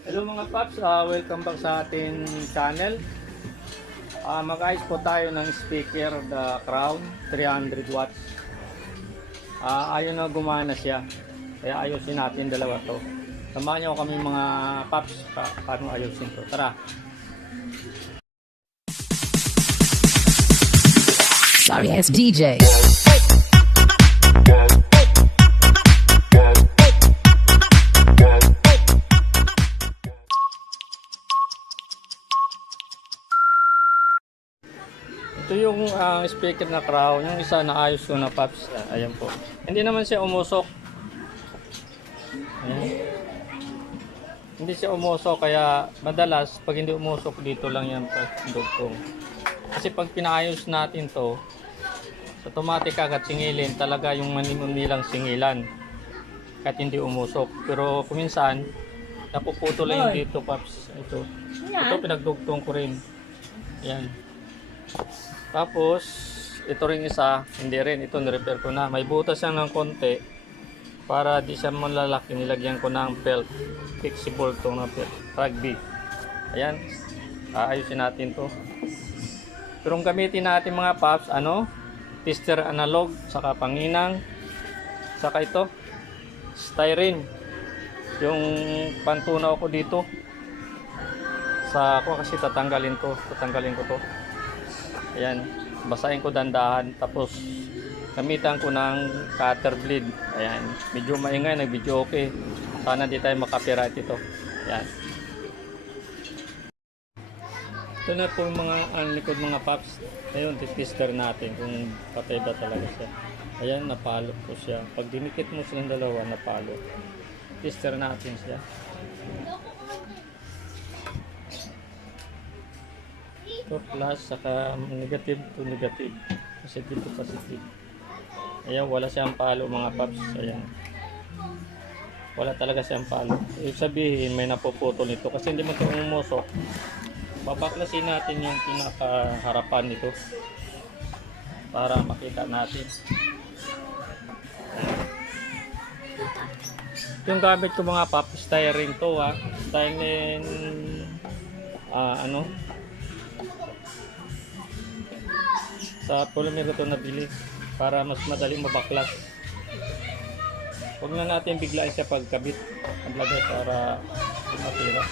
Hello mga paps, welcome back sa ating channel. Mag-ayos po tayo ng speaker, the Crown 300 watts. Ayun na gumana siya, kaya ayusin natin dalawa to. Samahan nyo kami mga paps, paano ayusin to. Tara! Sorry ass DJ. Ito yung speaker na Crown, yung isa na ayos ko na paps. Ayan po. Hindi naman siya umusok. Ayan. Hindi siya umusok, kaya madalas pag hindi umusok dito lang yan dugtong. Kasi pag pinaayos natin to, automatic agad singilin talaga yung manilang singilan kahit hindi umusok. Pero kuminsan napuputo lang yung dito paps. Ito pinagdugtong ko rin. Ayan. Tapos ito rin isa, hindi rin, ito nirepair ko na. May butas yan ng konti para di siya malalaki. Nilagyan ko ng belt, flexible to na belt, rugby. Ayan, ayusin natin to. Pero ang gamitin natin mga paps, tester analog, saka panginang, saka ito styrene. Yung pantunaw ko dito sa ako kasi tatanggalin ko to. Ayan, basahin ko dandahan, tapos gamitan ko ng cutter blade. Ayan, medyo maingay, nag-video okay. Sana di tayo makapiright ito. Ayan. Ito na po yung mga likod mga paps. Ngayon, titester natin kung patay ba talaga siya. Ayan, napalo po siya. Pag dinikit mo silang dalawa, napalo. Tester natin siya. Ito plus, saka negative to negative, positive to positive. Ayan, wala siyang palo mga paps. Ayan, wala talaga siyang palo. Ibig sabihin may napuputol nito kasi hindi mo ito umusok. Babaklasin natin yung pinakaharapan nito para makita natin. Yung gamit ko mga paps, styrene to styrene sa polymer ito nabili para mas madaling mabaklas. Huwag na natin biglain siya pagkabit ang lagay para hindi matira.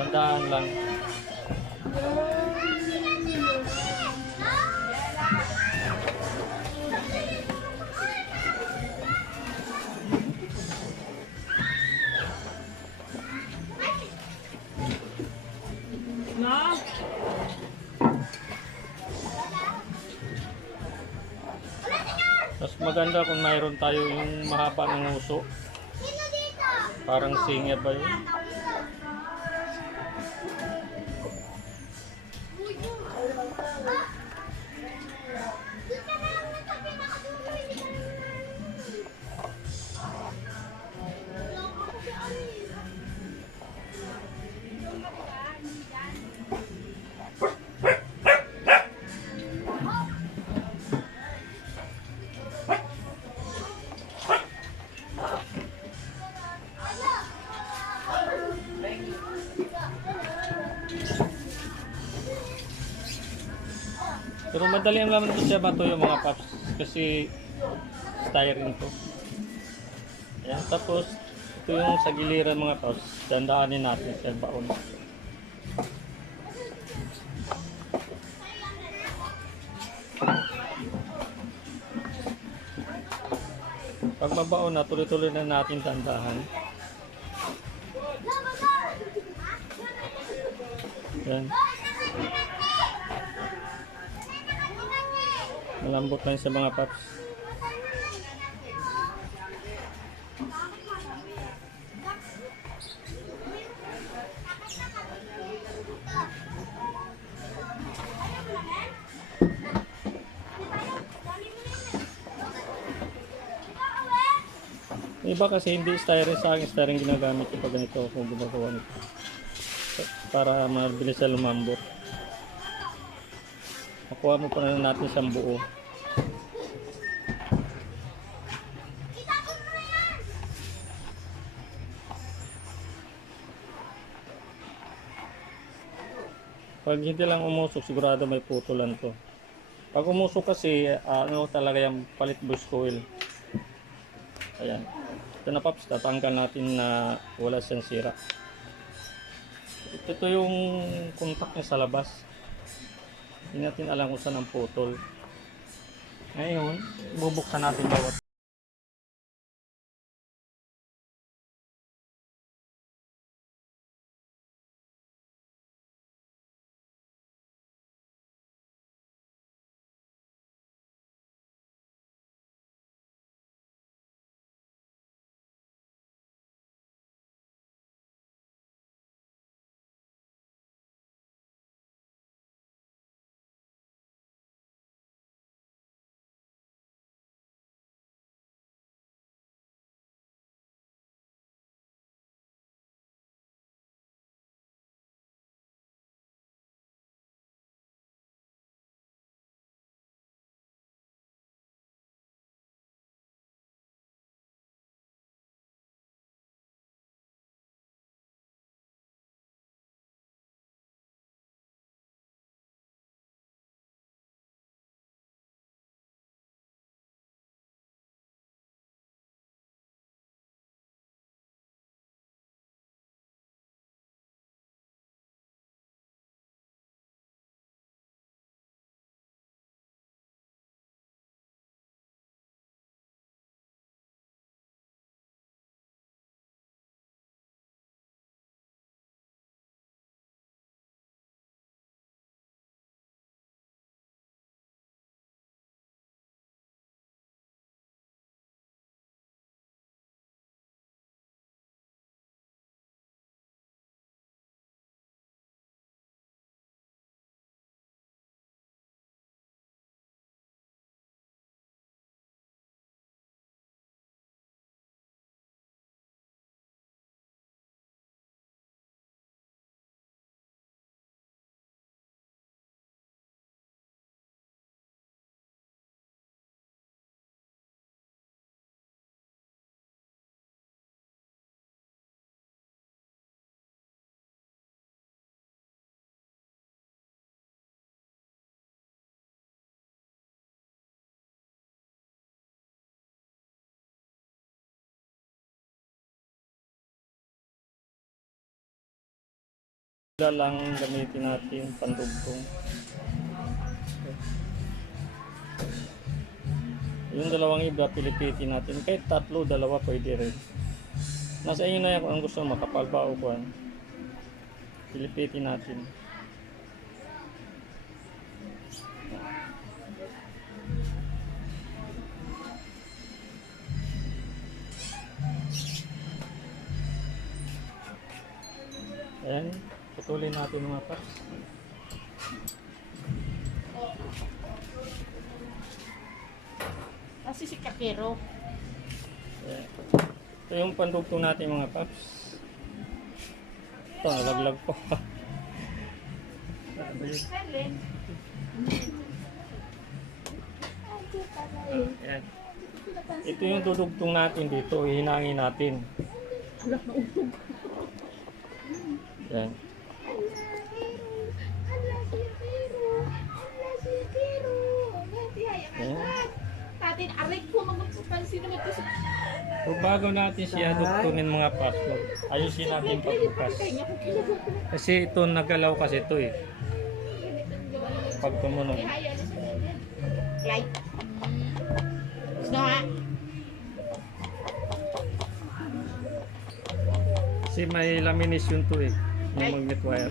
Tandaan lang. Mas maganda kung mayroon tayo yung mahaba ng uso. Parang singer ba yun? Pero madali ang laman ito siya matuyo mga paps kasi styrene to. Ayan, tapos ito yung sa giliran mga paps, dandaanin natin sa baon. Pag mabaon na, tuloy-tuloy na natin dandahan. Ayan. Malambot lang sa mga paps. Iba kasi hindi styrene, sa akin styrene ginagamit ko pag ganito kung gumagawa nito para mabilis siya lumambot. Makuha mo pa na natin siyang buo. Pag hindi lang umusok, sigurado may putulan to. Pag umusok kasi, ano talaga yung palit bush coil. Ayan. Ito na paps, tatanggal natin na wala siyang sira. Ito yung contact niya sa labas. Hindi natin alam kung saan ang putol. Ngayon, bubuksan natin bawat. Lang gamitin natin pandugtong. Yung dalawang iba, pilipitin natin. Kahit tatlo, dalawa pwede rin. Nasa inyo na yan kung ang gusto makapal ba o kuhan. Pilipitin natin. Ayan, putulin natin mga paps. Kasi si Kakero. Ayan. Ito yung pandugtong natin mga paps. Ito, nalaglag po. Ayan. Ito yung dudugtong natin dito, ihinangin natin. Ayan. Ayan. Tatin, aray ko, magpapansin naman ito sa... So bago natin siya dugtungin mga password, ayusin natin pagbukas. Kasi ito nagalaw kasi ito eh. Pag tumunog. Like. Gusto ha? Kasi may lamination to eh. Yung magnet wire.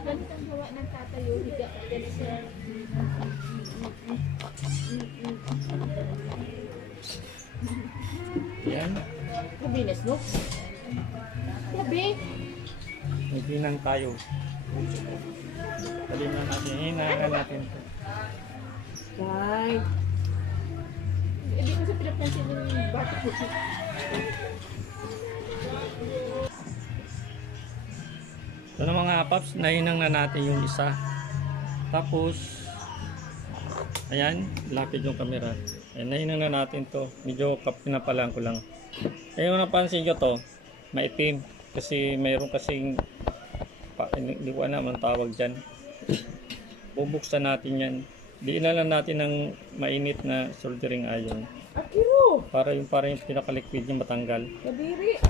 Ganito ang gawa ng tatayo. Higa ka dyan siya. Yan. Kabinas, no? Labi. May ginang tayo. Dali na natin. Hinahangan natin to. Ay. Hindi ko sa pinapansin yung batik ko. So na mga paps, nahinang na natin yung isa. Tapos, ayan, lapit yung camera. Ayan, nahinang na natin to. Medyo pinapalaan ko lang. Kaya yung napansin nyo to, maitim. Kasi mayroon kasing hindi ko alam ang tawag dyan. Bubuksan natin yan. Diin na lang natin ng mainit na soldering iron. Akiro! Para yung pinaka-liquid niya matanggal. Kadiri!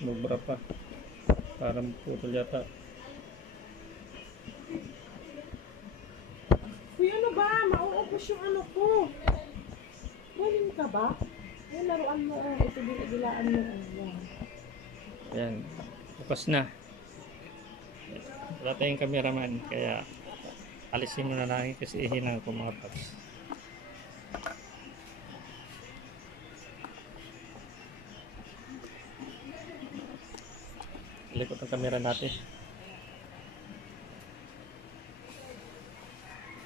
Sumubra pa. Para putol yata. Kuya, ano ba? Mauupos yung ano ko. Walin ka ba? Yung laruan mo, ito dilaan mo. Ayan. Ayan. Bukas na. Wala tayong cameraman. Kaya alisin mo na lang kasi ihinang ko mga paps. Likot ang camera natin.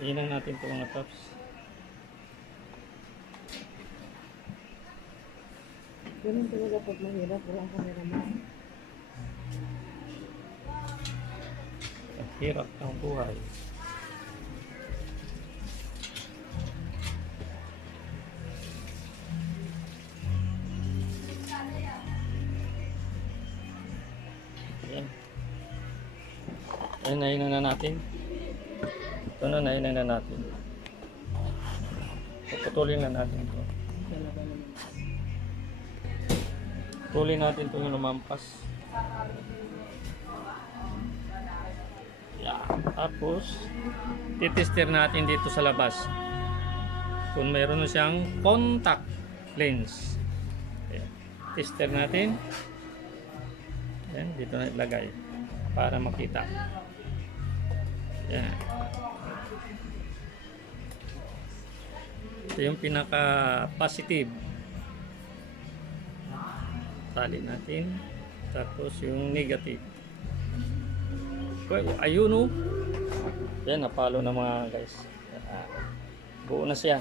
Ihinang natin ito mga paps. Ganun talaga pag mahirap, walang kameraman. Ang hirap ng buhay. Ayan. Ayan, nainan na natin. Ito na, nainan na natin. Puputulin na natin ito. Putulin natin ito yung lumampas. Yan. Tapos, titester natin dito sa labas. Kung mayroon na siyang contact lens. Ayan. Tester natin. Ayan, dito na ilagay para makita. Ayan. Ito yung pinaka positive. Tali natin. Tapos yung negative. Ayun o. Yan, napalo na mga guys. Buo na siya.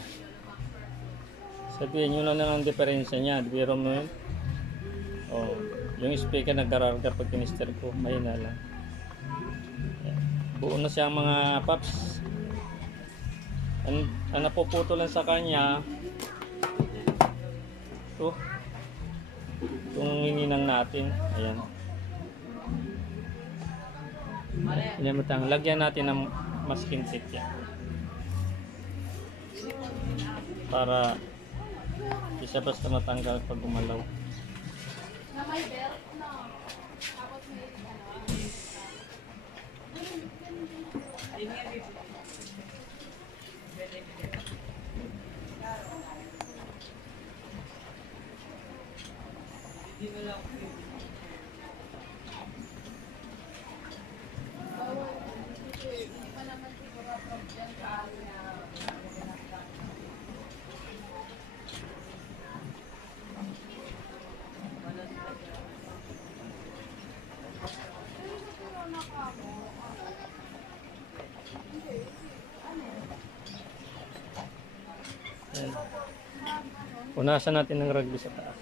Sabihin nyo na lang ang diferensya niya. Biro mo yun. Oh, yung speaker nagdararga pag tinister ko. Mahina lang. Yan. Buo na siya mga paps. Ang napuputo lang sa kanya ito. Itong hininang natin. Ayan. Inamatang, lagyan natin ng masking tape yan. Para di siya basta matanggal pag gumalaw. Ayan. Punasan natin ng rugby sa taas.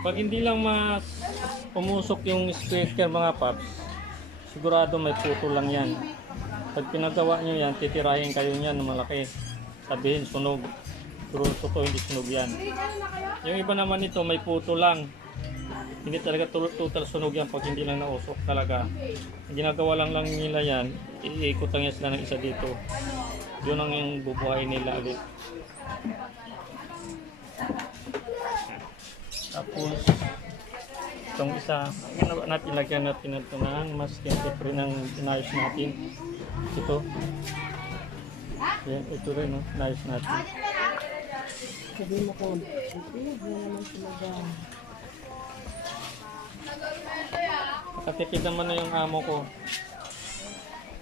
Pag hindi lang mas pumusok yung speaker mga paps, sigurado may puto lang yan. Pag pinagawa nyo yan, titirahin kayo niyan ng malaki. Sabihin sunog. Pero totoo hindi sunog yan. Yung iba naman ito may puto lang. Hindi talaga total sunog yan pag hindi lang nausok talaga. Ang ginagawa lang nila yan, iikot lang yan sila ng isa dito. Yun ang yung bubuhay nila ulit. Tapos itong isa, natin lagyan natin ito ng masking tape rin ang inayos natin. Ito. Yan, ito rin, no? Inayos natin. Sabi mo ko, hindi naman talaga. Nakatipid naman na yung amo ko.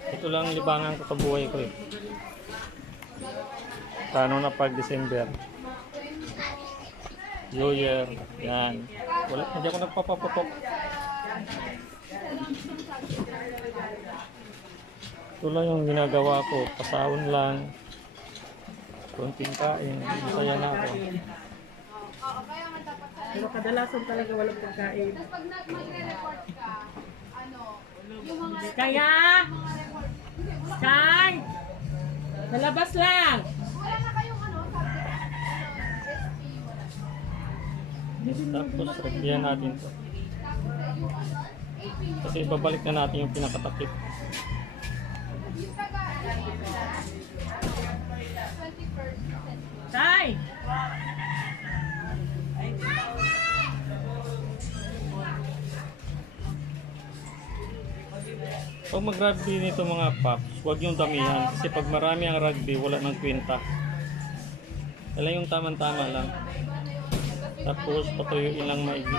Ito lang libangan ko sa buhay ko eh. Paano na pag December? New Year. Yan. Wala, hindi ako nagpapaputok. Ito lang yung ginagawa ko. Pasahon lang. Konting kain. Masaya na ako. Pero kadalasan talaga walang pagkain. Pag magre-report ka, yung mga Kaya! Sky! Nalabas lang! wala na kayong SP, wala. Tapos, review natin to. Kasi babalik na natin yung pinakatakip. Yung taga, 21st. Sky! Pag mag-rugby nito mga paps, huwag yung damihan. Kasi pag marami ang rugby, wala ng kwenta. Wala yung tama-tama lang. Tapos patuyuin lang maigi.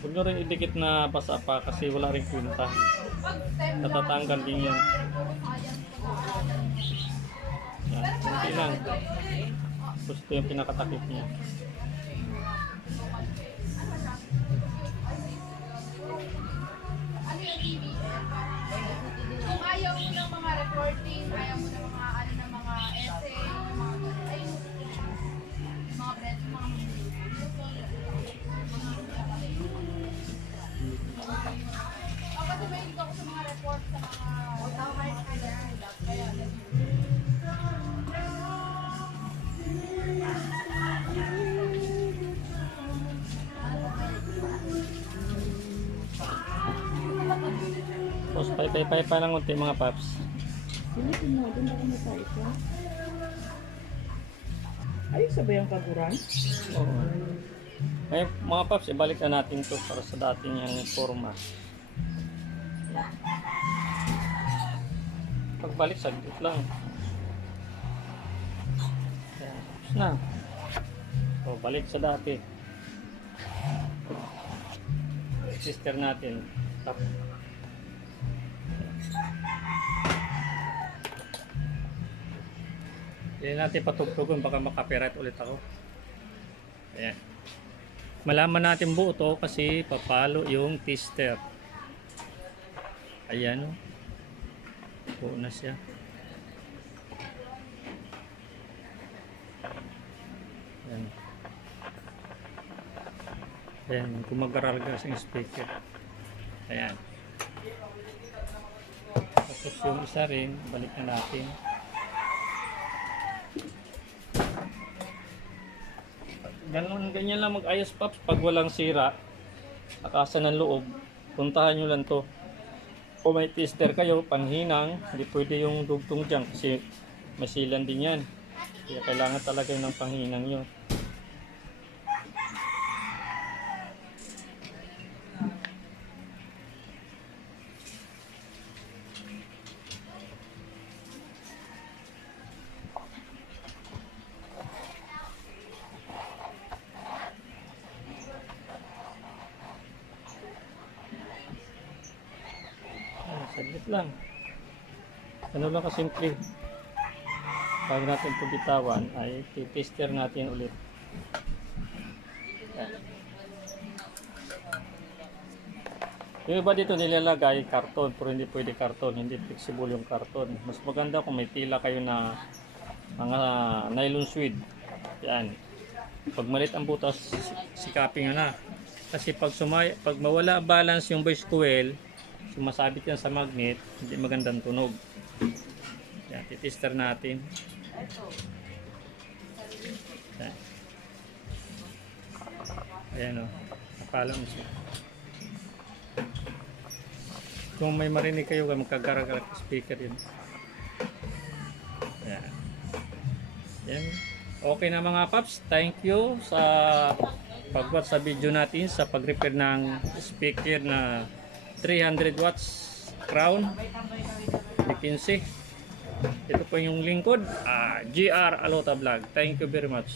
Huwag nyo rin idikit na basa pa kasi wala rin kwenta. Natatanggal din yan. Yan, hindi lang. Tapos ito yung pinakatakip niya. Kung ayaw mo ng mga reporting, ayaw mo ng mga ng mga essay, yung mga bread, mga ako kasi mahilig ako sa mga report sa mga tawag kaya Tapos pay pa lang unti mga paps. Sinitin mo, doon ako natayo ko. Ayos ba yung kaguran? Oo. Ngayon mga paps, ibalik na natin to para sa dating yung forma. Pagbalik, saglit lang. Ayan, tapos na. So, balik sa dati. Sister natin. Tapos. Hindi natin patugtugon, baka makapiright ulit ako. Ayan. Malaman natin buo to kasi papalo yung tester. Ayan o. Buo na siya. Ayan. Ayan, gumagararga sa speaker. Ayan. Tapos yung isa rin, balik na natin. Ganyan lang mag-ayos paps pag walang sira, akasa ng loob, puntahan nyo lang to. Kung may tester kayo, panghinang, hindi pwede yung dugtong dyan kasi masilan din yan. Kaya kailangan talaga yun ng panghinang nyo. Saglit lang. Ano lang kasimple. Pag natin ito bitawan ay tester natin ulit. Yan. Yung iba dito nilalagay karton pero hindi pwede karton, hindi flexible yung karton. Mas maganda kung may tila kayo na mga nylon suede. Yan. Pag malit ang butas, sikapin na. Kasi pag mawala balance yung voice coil, sumasabit yan sa magnet, hindi magandang tunog. Yan, titester natin. Yan. Ayan o, napala mo siya. Kung may marinig kayo, magkagaragalak speaker yun. Yan. Yan. Okay na mga paps, thank you sa pag-watch sa video natin sa pag-repair ng speaker na 300 watts crown di 15. Ito po yung lingkod, GR Alota Vlog. Thank you very much.